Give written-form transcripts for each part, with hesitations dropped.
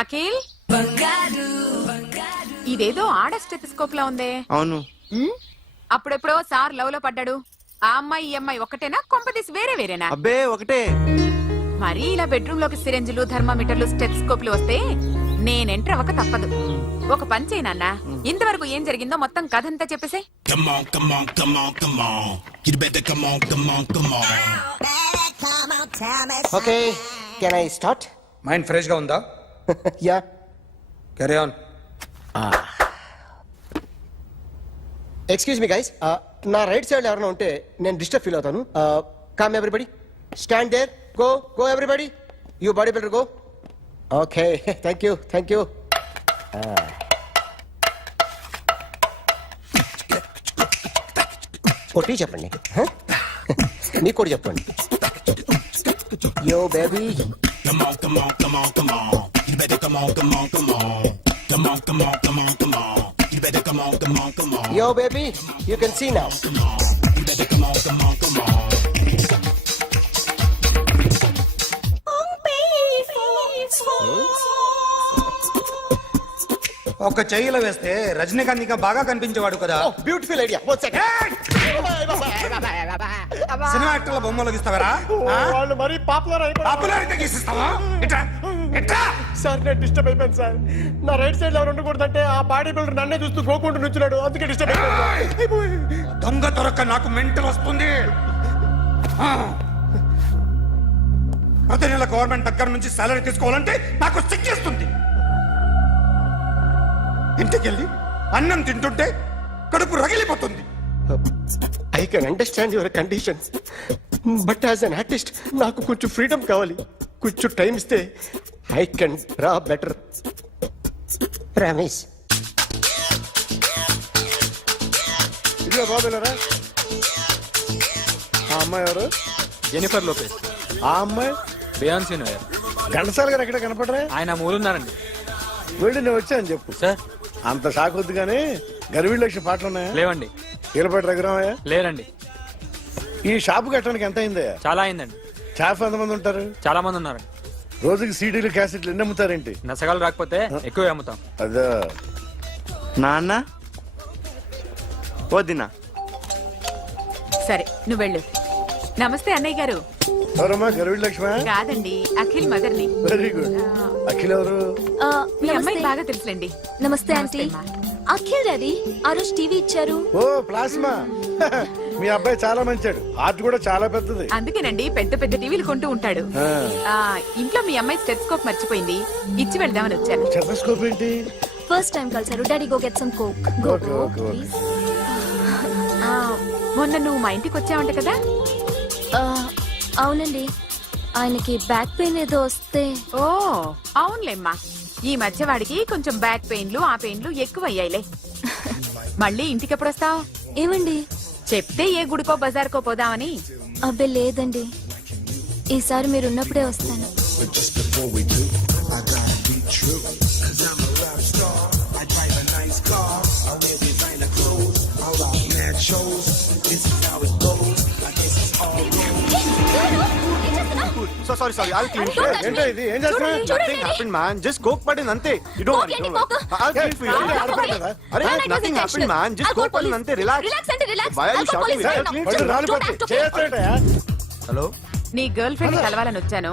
అఖిల్, ఇదేదో ఆడ స్టెథోస్కోప్ లా ఉందే. అవును. అప్పుడెప్పుడో సార్ లవ్ లో పడ్డాడు. ఆ అమ్మాయి ఈ అమ్మాయి ఒకటేనా, కొంపదీసి వేరే వేరేనా? అబ్బే ఒకటే. మరి ఇలా బెడ్రూమ్ లోకి సిరెంజులు, థర్మామీటర్లు, స్టెథోస్కోప్లు వస్తే నేను ఎంటర్ అవ్వక తప్పదు. ఒక పని చేయి నాన్న, ఇంతవరకు ఏం జరిగిందో మొత్తం కథ అంతా చెప్పేసే. Okay, can I start? Mind fresh గా ఉందా? Yeah, carry on. Excuse me guys, నా రైట్ సైడ్ ఎవరైనా ఉంటే నేను డిస్టర్బ్ ఫీల్ అవుతాను. Come everybody, stand there, go go everybody, you body builder go. Okay, thank you thank you. కొట్టి చెప్పండి, మీకు కూడా చెప్పండి. Yo baby, yo baby, you can see now. ఒక చెయ్యిలో వేస్తే రజనీకాంత్ ఇంకా బాగా కనిపించేవాడు కదా. Beautiful idea. సినిమా యాక్టర్ల బొమ్మలు గీస్తావరా? వాళ్ళు మరి పాపులర్ పాపులారిటీ గీసిస్తావా? సార్ నేను డిస్టర్బ్ అయిపోయాను సార్. నా రైట్ సైడ్ ఎవరు ఉండకూడదంటే ఆ బాడీ బిల్డర్ నన్నే చూస్తూ గోకుంటూ నుంచున్నాడు, అందుకే డిస్టర్బ్ అయిపోయాను. దొంగ దొరక్క నాకు మెంటల్ వస్తుంది. ప్రతి నెల గవర్నమెంట్ దగ్గర నుంచి సాలరీ తీసుకోవాలంటే నాకు సిగ్గేస్తుంది. ఇంటికెళ్ళి అన్నం తింటుంటే కడుపు రగిలిపోతుంది. I can understand your conditions, but as an artist నాకు కొంచెం ఫ్రీడమ్ కావాలి. కొంచెం టైం ఇస్తే I can draw better. Ramesh, ఇదిగో బాబులరా. ఆ అమ్మాయి ఎవరు? Jennifer Lopez. ఆ అమ్మాయి బియాన్సీ నోయర్. ఘంటసాల గారు ఎక్కడ కనపడరా? ఆయన మూలున్నారండి. వెళ్ళి నేను వచ్చాను చెప్పు. సార్ అంత షాక్ వద్దు కానీ గర్వీళ్ళ లక్ష పాటలు ఉన్నాయా? లేవండి. ఈలపాటి రఘురామయ్య లేరండి. ఈ షాపు కట్టడానికి ఎంత అయిందయ్యా? చాలా అయిందండి. స్టాఫ్ ఎంతమంది ఉంటారు? చాలా మంది ఉన్నారండి. రోజుకి సీడీలు క్యాసెట్లు ఎన్ని అమ్ముతారేంటి? నసగాలు రాకపోతే ఎక్కువ అమ్ముతాం. అదా నాన్న వదినా. సరే నువ్వు వెళ్ళు. నమస్తే అన్నయ్య గారు. ఎవరమ్మా? గర్వీళ్ళ లక్ష్మ? కాదండి, అఖిల్ మదర్ని. Very good. అఖిల్ ఎవరు? మీ అమ్మాయి బాగా తెలుసులేండి. నమస్తే ఆంటీ. అఖిల్ డాడీ ఆ రోజు టీవీ ఇచ్చారు. ఓ ప్లాస్మా. మీ అబ్బాయి చాలా మంచాడు, హార్ట్ కూడా చాలా పెద్దది. అందుకేనండి పెద్ద పెద్ద టీవీలు కొంటూ ఉంటాడు. ఇంట్లో మీ అమ్మాయి స్టెథోస్కోప్ మర్చిపోయింది, ఇచ్చి వెళ్దామని వచ్చాను. స్టెథోస్కోప్ ఏంటి? ఫస్ట్ టైం కలిసారు. Daddy go get some coke. Go okay, go okay, okay. Please. మొన్న నువ్వు మా ఇంటికి వచ్చావంట కదా? అవునండి, ఆయనకి బ్యాక్ పెయిన్ ఏదో వస్తే. ఓ అవునులేమ్మా, ఈ మధ్య వాడికి కొంచెం బ్యాక్ పెయిన్లు ఆ పెయిన్లు ఎక్కువ అయ్యాయిలే. మళ్ళీ ఇంటికి ఎప్పుడు వస్తావు? ఏమండి చెప్తే ఏ గుడికో బజార్కో పోదామని. అబ్బే లేదండి, ఈసారి మీరు ఉన్నప్పుడే వస్తాను. So sorry I'll clean it. ఏంటో ఇది? ఏం చేస్తున్నా? Nothing happened man, just coke పడింది అంతే. You don't worry, don't worry. I'll clean for you. అరే nothing happened man, just coke పడింది అంతే. Relax. Why are you shouting me? I'll clean for you. రాలిపోతే హలో, నీ గర్ల్ ఫ్రెండ్ కలవాలని వచ్చాను,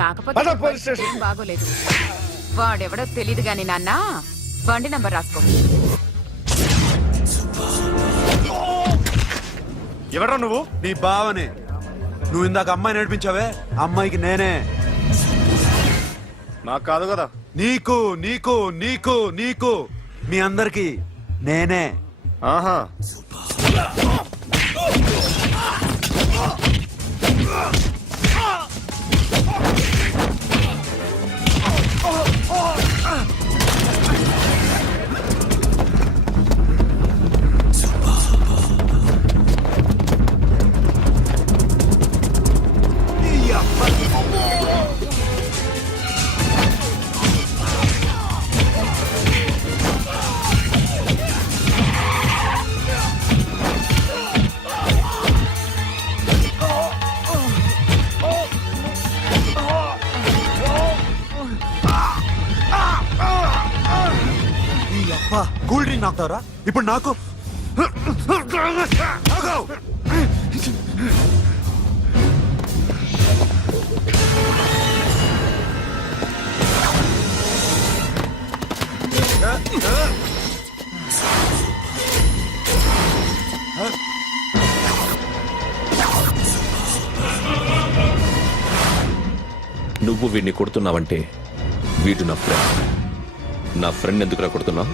కాకపోతే పద, పోలీస్ స్టేషన్. ఏం బాగోలేదు. వాడెవడో తెలీదు గాని నాన్న, బండి నంబర్ రాసుకో. ఎవడ్రా నువ్వు? నీ బావనే. నువ్వు ఇందాక అమ్మాయి నడిపించావే, అమ్మాయికి నేనే. నాకు కాదు కదా. నీకు నీకు నీకు నీకు మీ అందరికి నేనే. ఆహా, నువ్వా కూల్ డ్రింక్ నాకుతావరా ఇప్పుడు నాకు ఆగు! నువ్వు వీడిని కొడుతున్నావంటే వీడు నా ఫ్రెండ్. నా ఫ్రెండ్ ఎందుకురా కొడుతున్నావు?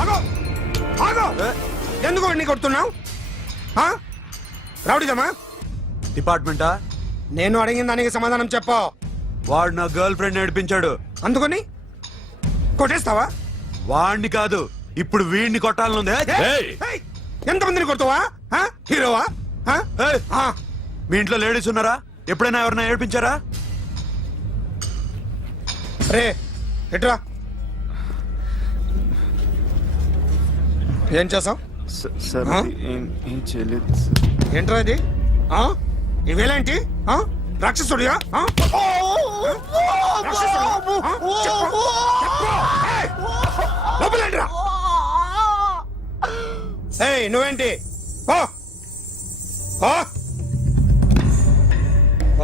ఆగో ఆగో ఎందుకు వాడిని కొడుతున్నావు రౌడీదమ్మా డిపార్ట్మెంటా? నేను అడిగిన దానికి సమాధానం చెప్పు. వాడు నా గర్ల్ ఫ్రెండ్ నేర్పించాడు. అందుకని కొట్టేస్తావా? వాడిని కాదు ఇప్పుడు వీడిని కొట్టాలనుంది. ఏయ్! ఏయ్, ఎంతమందిని కొడతావా? హీరోవా? ఏయ్! ఆ, మీ ఇంట్లో లేడీస్ ఉన్నారా? ఎప్పుడైనా ఎవరైనా ఏడిపించారా? రే ఎట్రా ఏం చేసావు? సార్ ఆ? ఏం చేయలేదు ఏంట్రా ఇది? ఇవేలాంటి రాక్షసుడియా? రాక్షసుడా? చెప్పు, చెప్పు. ఏయ్, లోపలేంట్రా? ఏయ్ నువ్వేంటి? ఓ ఓ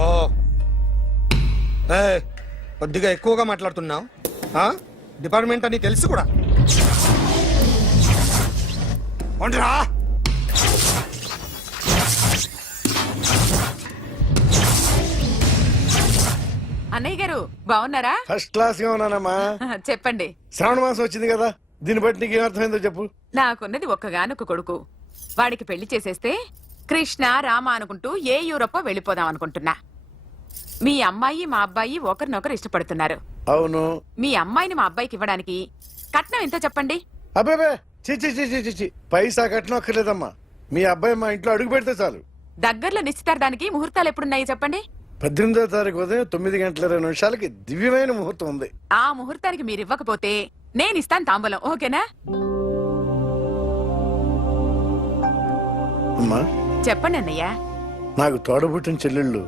ఓ ఏయ్, కొద్దిగా ఎక్కువగా మాట్లాడుతున్నావు. డిపార్ట్మెంట్ అని తెలుసు కూడా. ఒంటరా అన్నయ్య గారు బాగున్నారా? ఫస్ట్ క్లాస్ గా ఉన్నానమ్మా. చెప్పండి. శ్రావణ మాసం వచ్చింది కదా, దీన్ని బట్టి నీకు ఏమర్థమైందో చెప్పు. నాకున్నది ఒక్కగానొక్క కొడుకు. వాడికి పెళ్లి చేసేస్తే కృష్ణ రామ అనుకుంటూ ఏ యూరోపో వెళ్ళిపోదాం అనుకుంటున్నా. మీ అమ్మాయి మా అబ్బాయి ఒకరినొకరు ఇష్టపడుతున్నారు. అవును. మీ అమ్మాయిని మా అబ్బాయికి ఇవ్వడానికి కట్నం ఎంతో చెప్పండి. అబ్బాబే చిచి చిచి చిచి పైసా కట్నం అక్కర్లేదమ్మా. మీ అబ్బాయి మా ఇంట్లో అడుగు పెడితే చాలు. దగ్గరలో నిశ్చితార్థానికి ముహూర్తాలు ఎప్పుడున్నాయి చెప్పండి. 18వ తారీఖు ఉదయం 9:20 దివ్యమైన ముహూర్తం ఉంది. ఆ ముహూర్తానికి మీరు ఇవ్వకపోతే నేను ఇస్తాను తాంబూలం. ఓకేనా? అమ్మా చెప్పండి అన్నయ్య. నాకు తోడబుట్టిన చెల్లెళ్ళు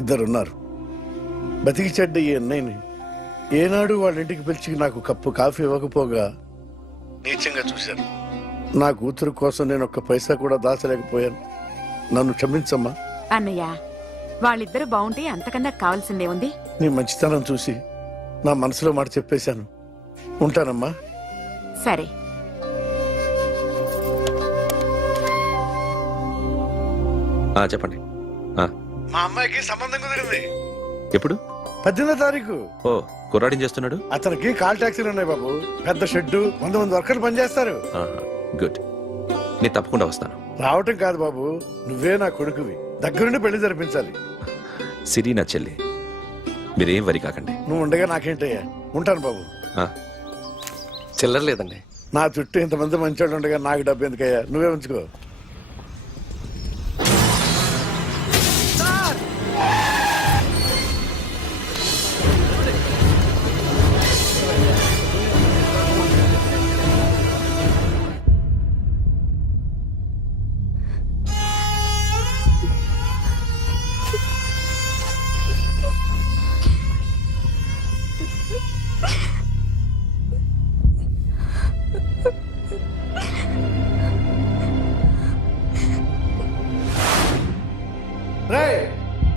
ఇద్దరున్నారు. బతికి చెడ్డ ఈ అన్నయ్యని ఏనాడు వాళ్ళ ఇంటికి పిలిచి నాకు కప్పు కాఫీ ఇవ్వకపోగా నీచంగా చూశాను. నా కూతురు కోసం నేను ఒక్క పైసా కూడా దాచలేకపోయాను. నన్ను క్షమించమ్మా. అన్నయ్య, వాళ్ళిద్దరు బాగుంటే అంతకన్నా కావాల్సిందే ఉంది. నీ మంచితనం చూసి నా మనసులో మాట చెప్పేశాను. ఉంటానమ్మా. సరే. చెప్పండి. మా అమ్మాయికి సంబంధం కుదిరింది. ఎప్పుడు? 18వ తారీఖు. ఓ, కుర్రాడేం చేస్తున్నాడు? అతనికి కాల్ టాక్సీలు ఉన్నాయి బాబు. పెద్ద షెడ్డు, 100 వర్కర్లు పనిచేస్తారు. గుడ్. నేను తప్పకుండా వస్తాను. రావటం కాదు బాబు, నువ్వే నా కొడుకువి. దగ్గరుండి పెళ్లి జరిపించాలి. సిరి నా చెల్లి, మీరేం వరి కాకండి. నువ్వు ఉండగా నాకేంటయ్యా. ఉంటాను బాబు. చిల్లర లేదండి. నా చుట్టూ ఇంతమంది మంచోళ్ళు ఉండగా నాకు డబ్బు ఎందుకయ్యా, నువ్వే ఉంచుకో.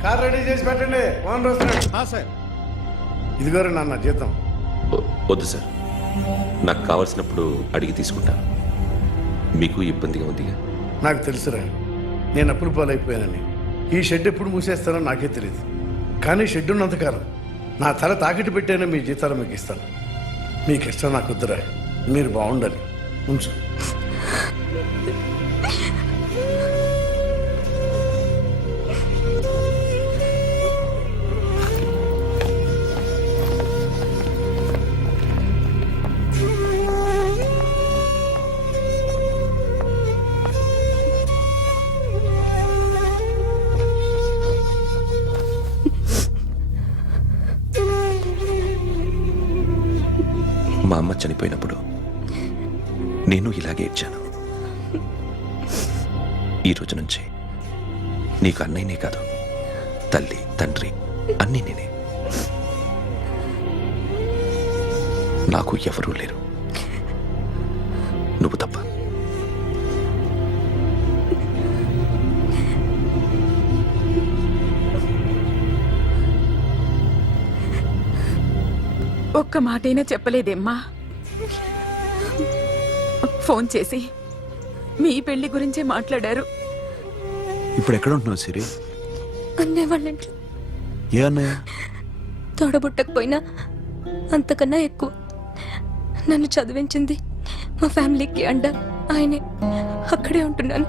కార్ రెడీ చేసి పెట్టండి. ఓనర్ వస్తున్నాడు. ఇదిగోరు నాన్న జీతం. వద్దు సార్, నాకు కావలసినప్పుడు అడిగి తీసుకుంటాను. మీకు ఇబ్బందిగా ఉందిగా? నాకు తెలుసురా, నేను అప్పులు పాలైపోయానని. ఈ షెడ్ ఎప్పుడు మూసేస్తానో నాకే తెలియదు. కానీ షెడ్ ఉన్నంతకాలం నా తల తాకిట్టు పెట్టైనా మీ జీతాలు మీకు ఇస్తాను. మీకు ఇష్టం నాకు వద్దురా, మీరు బాగుండాలి. ఉంచు. మా అమ్మ చనిపోయినప్పుడు నేను ఇలాగే ఇచ్చాను. ఈ రోజు నుంచి నీకు అన్నయ్యనే కాదు, తల్లి తండ్రి అన్నీ నేనే. నాకు ఎవరూ లేరు, నువ్వు తప్ప. ఒక్క మాటైనా చెప్పలేదేమ్మా? ఫోన్ చేసి మీ పెళ్లి గురించే మాట్లాడారు. ఇప్పుడు ఎక్కడ ఉంటున్నావు సిరి? అన్నయ్య వాళ్ళ ఇంట్లో. ఏ అన్నయ్య? తోడబుట్టకపోయినా అంతకన్నా ఎక్కువ నన్ను చదివించింది మా ఫ్యామిలీకి అండ ఆయనే. అక్కడే ఉంటున్నాను.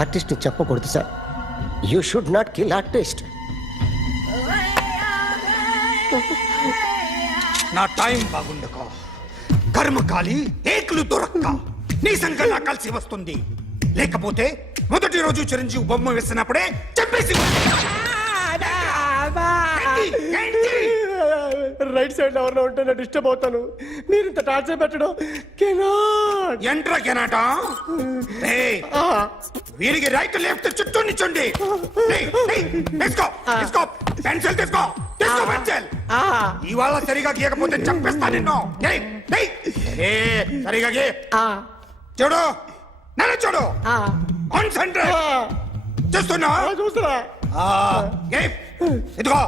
ఆర్టిస్ట్ చెప్పకూడదు sir. You should not kill artist. నా టైం బాగుండక కర్మకాలి ఏకులు దొరక్క నీ సంకల్లా కలిసి వస్తుంది. లేకపోతే మొదటి రోజు చిరంజీవి బొమ్మ వేసినప్పుడే చెప్పేసి రైట్ సైడ్ ఎవరిలో ఉంటే నేను డిస్టర్బ్ అవుతాను. మీరు ఇంత టార్చర్ పెట్టడం కెనాట్. ఎంట్రా కెనాట. వీరికి రైట్ లెఫ్ట్ చుట్టూ నిచ్చండి. తీసుకో తీసుకో పెన్సిల్ తీసుకో తీసుకో పెన్సిల్. ఇవాళ సరిగా గీయకపోతే చంపేస్తా నిన్ను. సరిగా గీ. చూడు నన్ను చూడు. కాన్సంట్రేట్ చూస్తున్నా చూస్తున్నా. ఇదిగో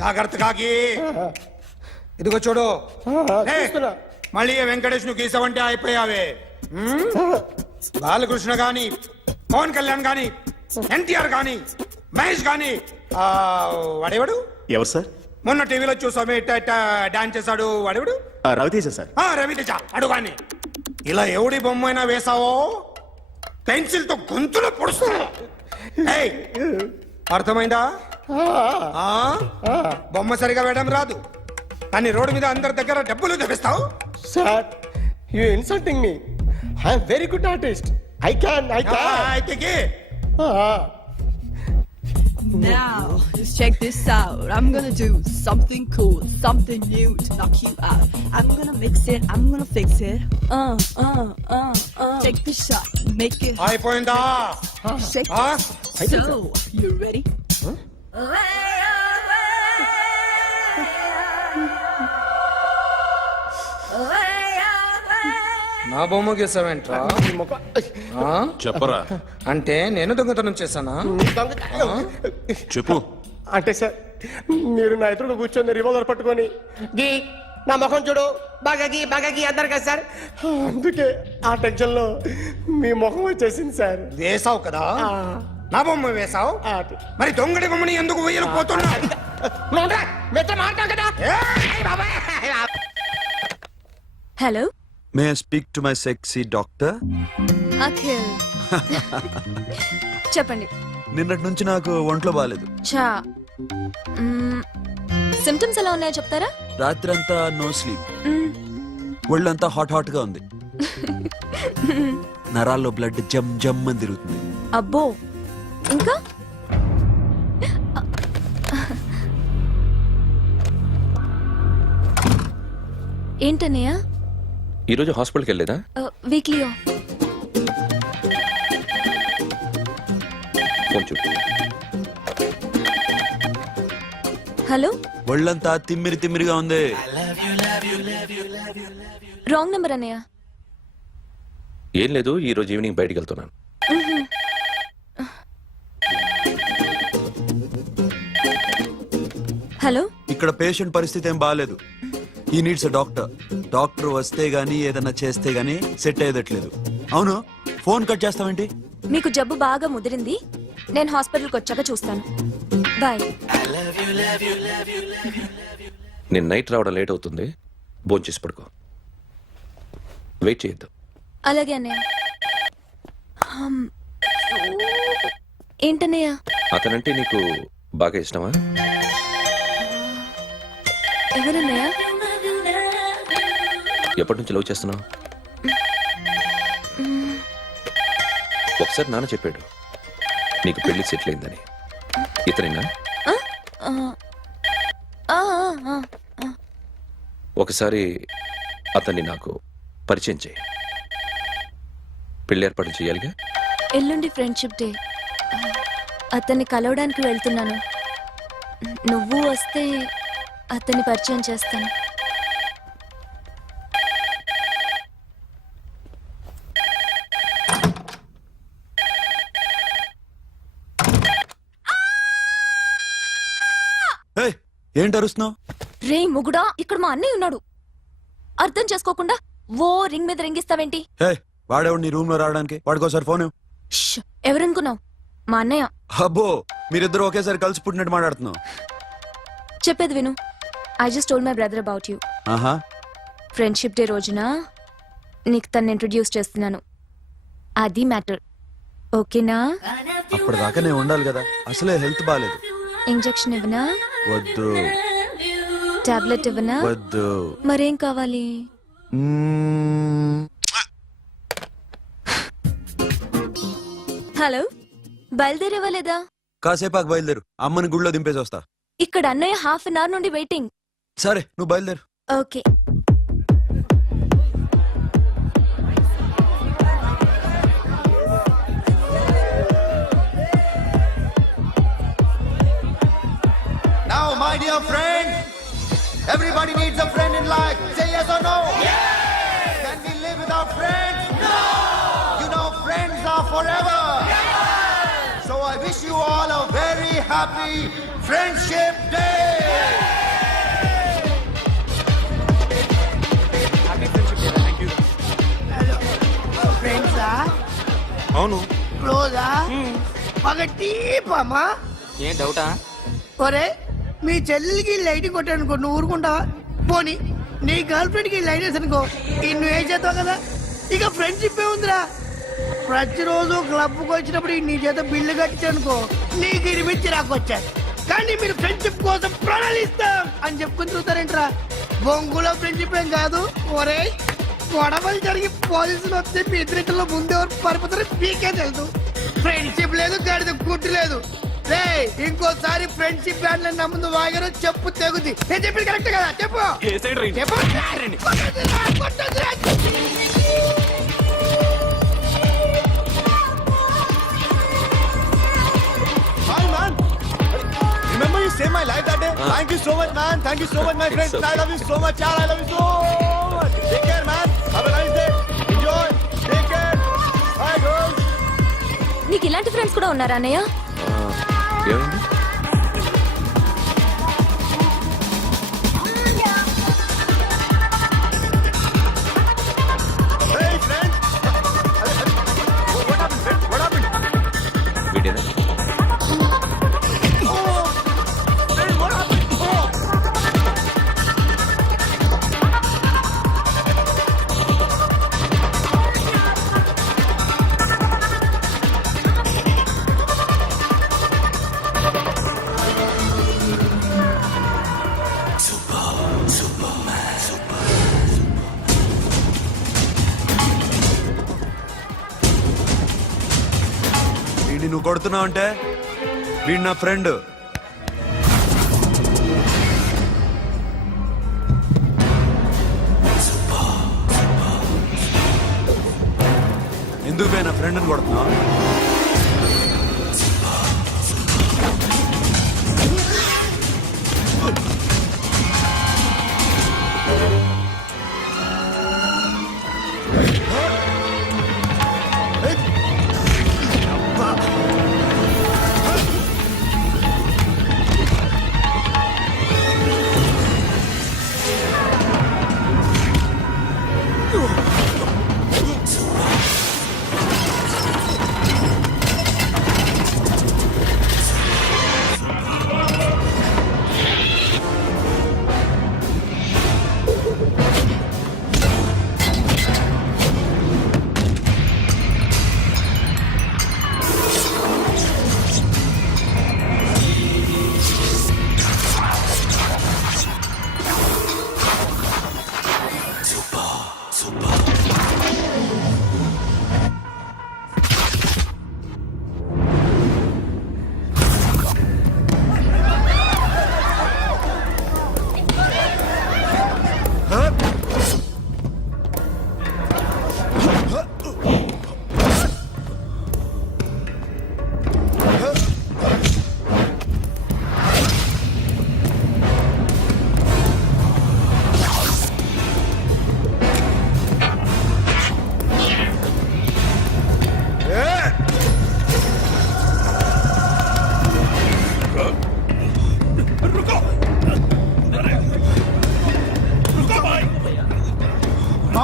జాగ్రత్తగా గీ. ఇదిగో చూడు. మళ్ళీ వెంకటేష్ ను గీసావంటే అయిపోయావే. బాలకృష్ణ గాని, పవన్ కళ్యాణ్ గాని, ఎన్టీఆర్ గాని, మహేష్ గాని, వాడేవాడు ఎవరు సార్? మొన్న టీవీలో చూసామే డాన్స్ చేశాడు వాడేవాడు? రవితేజ సార్. రవితేజ అడుగాని. ఇలా ఎవడి బొమ్మ అయినా వేసావో పెన్సిల్ తో గొంతులో పొడుస్తా. అర్థమైందా? బొమ్మ సరిగా వేయడం రాదు కానీ రోడ్డు మీద అందరి దగ్గర డబ్బులు తెప్పిస్తావు. Sir you insulting me. I am very good artist. I can. అయితే Now, just check this out. I'm gonna do something cool, something new to knock you out. I'm gonna mix it, I'm gonna fix it. Take the shot, make it అయిపోయిందా? shake. So, you ready? నా బొమ్మ గీసావేంట్రా? చెప్పరా. అంటే నేను దొంగతనం చేశానా? చెప్పు. అంటే సార్ మీరు నా ఎదురు కూర్చొని రివాల్వర్ పట్టుకొని గీ నా ముఖం చూడు బాగా గీ అన్నారు కదా సార్. అందుకే ఆ టెన్షన్ లో మీ ముఖం వచ్చేసింది సార్. వేసావు కదా, నా బొమ్మ వేసావు. మరి దొంగడి బొమ్మని ఎందుకు వేయలేకపోతున్నా? Hello, may I speak to my sexy doctor? Akhil. చెప్పండి. నిన్నటి నుంచి నాకు ఒంట్లో బాగాలేదు. చా సిమ్టమ్స్ ఎలా ఉన్నాయో చెప్తారా? రాత్రి అంతా నో స్లీప్, ఒళ్ళంతా హాట్ హాట్ గా ఉంది, నరాల్లో బ్లడ్ జమ్ జమ్ అని తిరుగుతుంది. అబ్బో, ఇంకా ఏంటన్నయ్య? ఈరోజు హాస్పిటల్కి వెళ్ళేదా? వీక్లీ ఫోన్ చూడు. హలో, ఒళ్ళంతా తిమ్మిరి తిమ్మిరిగా ఉంది. రాంగ్ నెంబర్ అన్నయ్య. ఏం లేదు, ఈ రోజు ఈవినింగ్ బయటికి వెళ్తున్నాను. హలో, ఇక్కడ పేషెంట్ పరిస్థితి ఏం బాగాలేదు. ఈ నీడ్స్ డాక్టర్. డాక్టర్ వస్తే గానీ ఏదన్నా చేస్తే గానీ సెట్ అయ్యేదట్లేదు. అవును, ఫోన్ కట్ చేస్తావేంటి? మీకు జబ్బు బాగా ముదిరింది, నేను హాస్పిటల్కి వచ్చాక చూస్తాను. బాయ్. నేను నైట్ రావడం లేట్ అవుతుంది, భోంచేసి పడుకో. వెయిట్ చేయొద్దు. అలాగే అన్నయ్య. ఏంటన్నయ్య? అతనంటే నీకు బాగా ఇష్టమా? ఎవరన్నయ్య? ఎప్పటి నుంచి లవ్ చేస్తున్నావు? ఒకసారి నాన్న చెప్పాడు నీకు పెళ్లి సెటిల్ అయిందని. ఇతనేనా? ఆ, ఆ, ఆ, ఆ, ఆ. ఒకసారి అతన్ని నాకు పరిచయం చేయి. పెళ్లి ఏర్పాటు చేయాలిగా. ఎల్లుండి ఫ్రెండ్షిప్ డే. అతన్ని కలవడానికి వెళ్తున్నాను. నువ్వు వస్తే అతన్ని పరిచయం చేస్తాను. ఏయ్, ఏంటి అరుస్తున్నావు? రే ముగుడా, ఇక్కడ మా అన్నయ్య ఉన్నాడు. అర్థం చేసుకోకుండా ఓ రింగ్ మీద రింగిస్తావేంటి? హే, వాడేవాడు నీ రూమ్ లో రావడానికి? వాడికోసారి ఫోన్ ఇవ్వు. ష్, ఎవరనుకున్నావు? మా అన్నయ్య. అబ్బో, మీరిద్దరు ఒకేసారి కలిసి పుట్టినట్టు మాట్లాడుతున్నావు. చెప్పేది విను. I just told my brother about you. ఆహా, ఫ్రెండ్షిప్ డే రోజున నీకు తను ఇంట్రడ్యూస్ చేస్తున్నాను. అది మ్యాటర్. ఓకేనా? అప్పటిదాకా నేను ఉండాలి కదా, అసలే హెల్త్ బాగాలేదు. ఇంజెక్షన్ ఇవ్వనా? వద్దు. టాబ్లెట్ ఇవ్వనా? వద్దు. మరేం కావాలి? మ్మ్. హలో, బయలుదేరేవాలేదా? కాసేపాకు బయలుదేరు, అమ్మని గుళ్ళో దింపేసి వస్తా. ఇక్కడ అన్నయ్య హాఫ్ అన్ అవర్ నుండి వెయిటింగ్. సరే, నువ్వు బయలుదేరు. Okay. Now, my dear friend, everybody needs a friend in life. Say yes or no. Yes. Can we live without friends? No. You know, friends are forever. Yes. So I wish you all a very happy Friendship Day. ఫ్రెండ్సా? అవును. రోజా? ఒక టీపమ్మా? ఏం డౌటా? ఒరే, మీ చెల్లెలికి lighting కొట్టానుకో, నువ్వు ఊరుకుంటావా? పోనీ నీ గర్ల్ ఫ్రెండ్ కి లైట్ వేసి అనుకో, నువ్వు ఏం చేస్తావు కదా? ఇక ఫ్రెండ్షిప్ ఏ ఉందిరా. ప్రతిరోజు క్లబ్కి వచ్చినప్పుడు నీ చేత బిల్లు కట్టించనుకో, నీకు ఇరిమిచ్చి రాకొచ్చారు. కానీ మీరు ఫ్రెండ్షిప్ కోసం ప్రణాళిస్తాం అని చెప్పుకుని చూస్తారేంట్రా? బొంగులో ఫ్రెండ్షిప్ ఏం కాదు. ఒరే, గొడవలు జరిగి పోలీసులు వస్తే మీ ఇద్దరిలో ముందెవరు పరిపోతారో మీకే తెలుసు. ఫ్రెండ్షిప్ లేదు, గడిద గుడ్డు లేదు. రే, ఇంకోసారి ఫ్రెండ్షిప్ బ్యాండ్ నా ముందు వాగారో చెప్పు తెగుద్ది. నేను చెప్పింది కరెక్ట్ కదా? చెప్పు చెప్పు. Hi, man. Remember you saved my life that day? Thank you so much, man. Thank you so much, my friend. I love you so much, yaar. I love you so much. Take care, man. Have a nice day. Enjoy. Take care. Bye, girls. నీకు ఇలాంటి friends కూడా ఉన్నారా అన్నయ్య? ఏమైంది? Hey, friend. What happened, friend? What happened? వీడేనా? Oh, friend, what happened? Oh. వీడిని నువ్వు కొడుతున్నావు అంటే వీడు నా ఫ్రెండ్. ఎందుకు నా ఫ్రెండ్ని కొడుతున్నావు?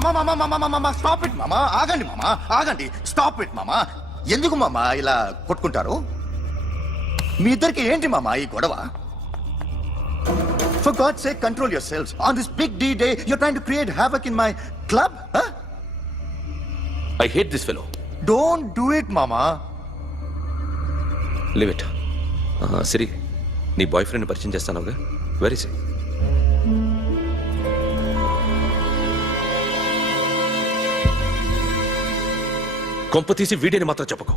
మామా స్టాప్ ఇట్ మామా, ఆగండి మామా, ఆగండి, స్టాప్ ఇట్ మామా. ఎందుకు మామా ఇలా కొట్టుకుంటారు? మీ ఇద్దరికి ఏంటి మామా ఈ గొడవ? For God's sake, control yourselves. On this big D day, you're trying to create havoc in my club, huh? I hate this fellow. Don't do it, mama. Leave it. Siri, నీ బాయ్ ఫ్రెండ్ పరిచయం చేస్తానుగా. Very సే. కొంప తీసి వీడిని మాత్రం చెప్పకు.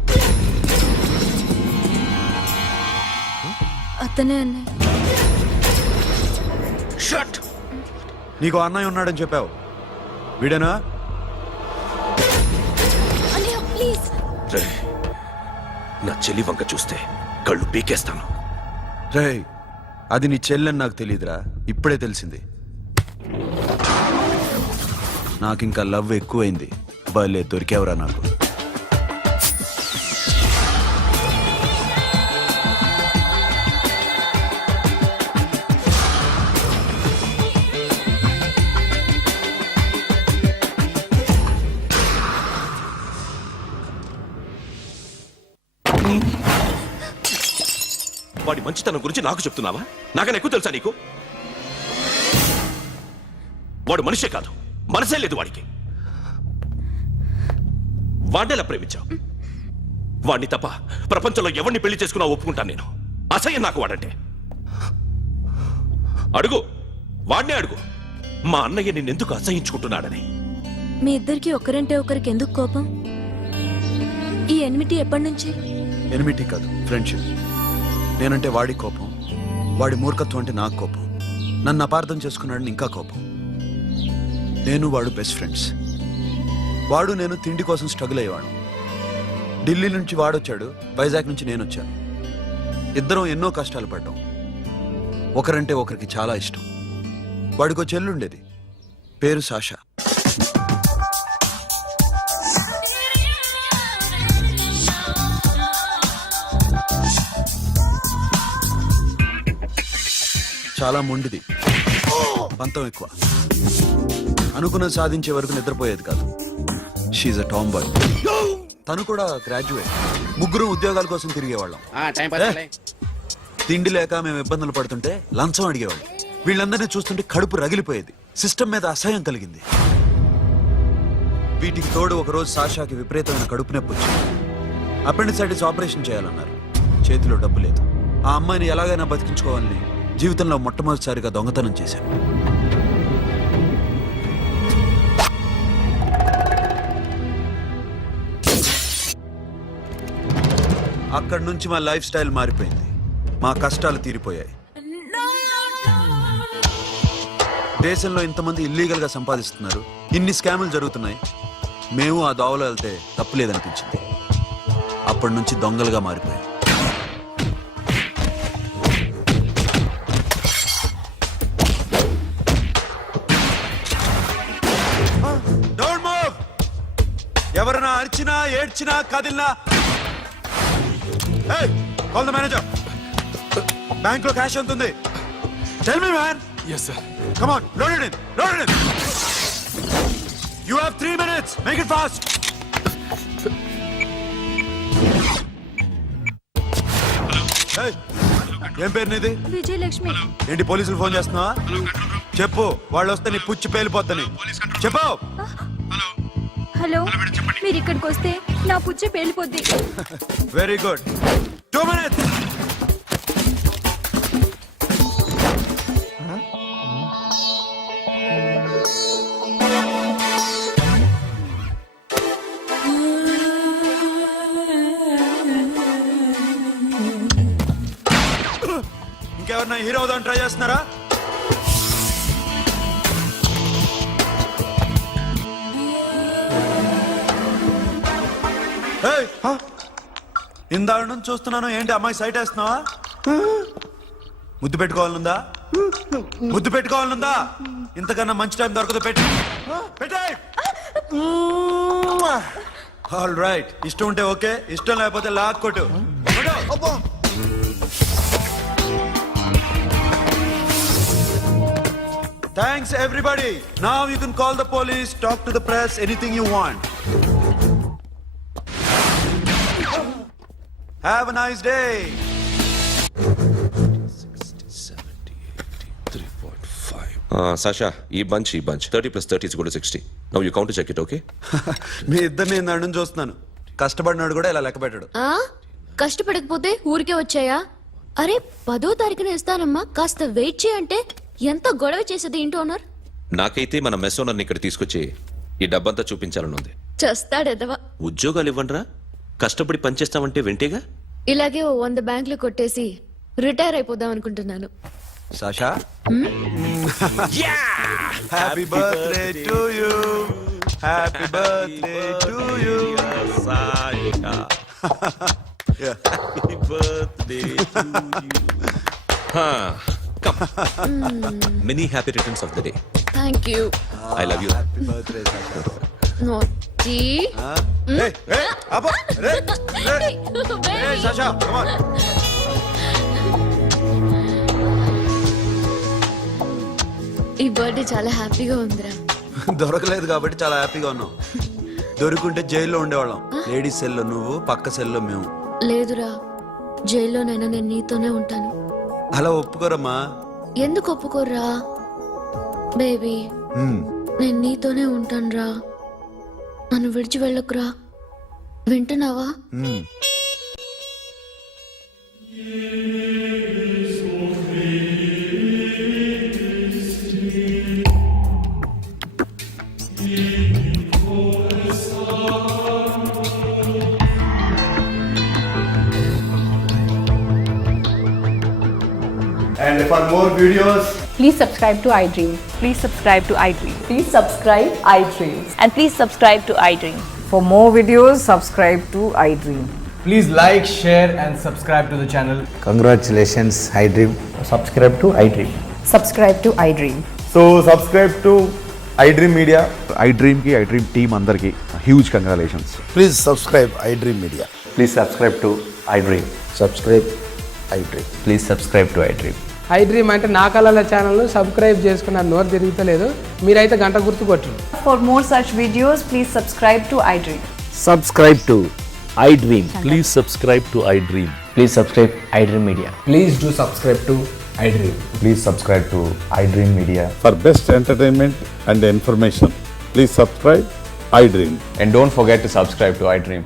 అతనే అన్నయ్య. Shut. నీకు అన్నయ్య ఉన్నాడని చెప్పావు, వీడేనా? అన్నయ్య ప్లీజ్. రే, నా చెల్లి వంక చూస్తే కళ్ళు పీకేస్తాను. రేయ్, అది నీ చెల్లెని నాకు తెలియదురా, ఇప్పుడే తెలిసింది. నాకింకా లవ్ ఎక్కువైంది. భలే దొరికావురా నాకు. వాడి మంచితనం గురించి నాకు చెప్తున్నావా? నాకన్నా ఎక్కువ తెలుసా నీకు? వాడు మనిషే కాదు, మనసే లేదు వాడికి. వాడినేలా ప్రేమించావు? వాడిని తప్ప ప్రపంచంలో ఎవరిని పెళ్లి చేసుకున్నా ఒప్పుకుంటాను నేను. అసహ్యం నాకు వాడంటే. అడుగు, వాడినే అడుగు, మా అన్నయ్య నిన్నెందుకు అసహించుకుంటున్నాడని. మీ ఇద్దరికి ఒకరంటే ఒకరికి ఎందుకు కోపం? ఈ ఎనిమిటి ఎప్పటి నుంచి? ఎనిమిటీ కాదు, ఫ్రెండ్షిప్. నేనంటే వాడి కోపం, వాడి మూర్ఖత్వం అంటే నాకు కోపం. నన్ను అపార్థం చేసుకున్నాడని ఇంకా కోపం. నేను వాడు బెస్ట్ ఫ్రెండ్స్. వాడు నేను తిండి కోసం స్ట్రగుల్ అయ్యేవాడు. ఢిల్లీ నుంచి వాడొచ్చాడు, వైజాగ్ నుంచి నేను వచ్చాను. ఇద్దరం ఎన్నో కష్టాలు పడ్డాం. ఒకరంటే ఒకరికి చాలా ఇష్టం. వాడికో చెల్లుండేది, పేరు సాషా. చాలా మొండిది, పంతం ఎక్కువ. అనుకున్నది సాధించే వరకు నిద్రపోయేది కాదు. She's a tom boy. తను కూడా గ్రాడ్యుయేట్. ముగ్గురు ఉద్యోగాల కోసం తిరిగేవాళ్ళం. తిండి లేక మేము ఇబ్బందులు పడుతుంటే లంచం అడిగేవాళ్ళం. వీళ్ళందరినీ చూస్తుంటే కడుపు రగిలిపోయేది. సిస్టమ్ మీద అసహ్యం కలిగింది. వీటికి తోడు ఒకరోజు సాషాకి విపరీతమైన కడుపు నొప్పి వచ్చింది. అపెండిసైటిస్ ఆపరేషన్ చేయాలన్నారు. చేతిలో డబ్బు లేదు. ఆ అమ్మాయిని ఎలాగైనా బతికించుకోవాలని జీవితంలో మొట్టమొదటిసారిగా దొంగతనం చేశాను. అక్కడి నుంచి మా లైఫ్ స్టైల్ మారిపోయింది. మా కష్టాలు తీరిపోయాయి. దేశంలో ఇంతమంది ఇల్లీగల్ గా సంపాదిస్తున్నారు, ఇన్ని స్కాములు జరుగుతున్నాయి. మేము ఆ దోవలో వెళ్తే తప్పులేదనిపించింది. అప్పటి నుంచి దొంగలుగా మారిపోయాయి. ఎవరైనా అరిచినా ఏడ్చినా కదిలినా కాల్ ద మేనేజర్. బ్యాంక్ లో క్యాష్ ఎంత ఉంది? Tell me man. Yes sir. Come on, load it in, load it in. You have 3 minutes, make it fast. ఏం పేరు నీది? విజయలక్ష్మి. ఏంటి పోలీసులు ఫోన్ చేస్తున్నావా? చెప్పు, వాళ్ళు వస్తే నీ పుచ్చి పేలిపోద్దని చెప్పు. హలో, మీరు ఇక్కడికి వస్తే నా పుచ్చ పేలిపోద్ది. Very good. 2 minutes. ఇంకెవరన్నా హీరో అవుదాం ట్రై చేస్తున్నారా? ఇందాక నుంచి చూస్తున్నాను, ఏంటి అమ్మాయి సైట్ వేస్తున్నావా? ముద్దు పెట్టుకోవాలనుందా? ముద్దు పెట్టుకోవాలనుందా? ఇంతకన్నా మంచి టైం దొరకదు. పెట్టే. ఆల్ రైట్, ఇష్టం ఉంటే ఓకే, ఇష్టం లేకపోతే లాక్ కొట్టు. Thanks, everybody. Now you can call the police, talk to the press, anything you want. Have a nice day. 3.5. Sasha, ఈ bunch 30 plus 30 is equal to 60. Now you count to check it, okay? మీ ఇద్దరు నేను నడుం చూస్తున్నాను. కష్టపడినాడు కూడా ఇలా లెక్క పెట్టాడు. ఆ కష్టపడకపోతే ఊరికే వచ్చాయా? అరే 10వ తారీఖున ఇస్తానమ్మా, కాస్త వెయిట్ చేయంటే ఎంత గొడవ చేసేది ఏంటి ఓనర్. నాకైతే మన మెస్ ఓనర్ని ఇక్కడ తీసుకొచ్చి ఈ డబ్బంతా చూపించాలని ఉంది. చేస్తాడెదవా. ఉద్యోగాలు ఇవ్వండిరా, కష్టపడి పనిచేస్తామంటే వింటేగా. ఇలాగే ఓ 100 బ్యాంకులు కొట్టేసి రిటైర్ అయిపోదాం అనుకుంటున్నాను. Sasha? Happy birthday to you. Happy birthday to you. Sasha. Happy birthday to you. Come. Many happy returns of the day. Thank you. I love you. Happy birthday, Sasha. నోటి Hey, hey, Abba, hey, hey. Hey, Sasha, come on. ఈ birthday చాలా హ్యాపీగా ఉందిరా. దొరకలేదు కాబట్టి చాలా హ్యాపీగా ఉన్నాం. దొరుకుంటే జైల్లో ఉండేవాళ్ళం. లేడీస్ సెల్లో నువ్వు, పక్క సెల్లో మేము. లేదురా, జైల్లోనైనా నేను నీతోనే ఉంటాను. అలా ఒప్పుకోరమ్మా. ఎందుకు ఒప్పుకోర్రా బేబీ? నేను నీతోనే ఉంటానురా, నన్ను విడిచి వెళ్ళకురా. వింటున్నావా? And for more videos, Please subscribe to iDream. Please subscribe to iDream. Please subscribe iDream. And please subscribe to iDream. For more videos, subscribe to iDream. Please like, share and subscribe to the channel. congratulations, iDream. Subscribe to iDream. Subscribe to iDream. So subscribe to iDream Media. iDream ki iDream team andarki huge congratulations. Please subscribe iDream Media. Please subscribe to iDream. Subscribe iDream. Please subscribe to iDream. iDream అంటే నా కళల channel subscribe చేసుకున్న నోరు తిరుగుతలేదు. మీరైతే గంట గుర్తు కొట్టండి. For more such videos, please subscribe to iDream. Subscribe to iDream. Please subscribe to iDream. Please subscribe iDream Media. Please do subscribe to iDream. Please subscribe to iDream Media. For best entertainment and information, please subscribe iDream. And don't forget to subscribe to iDream.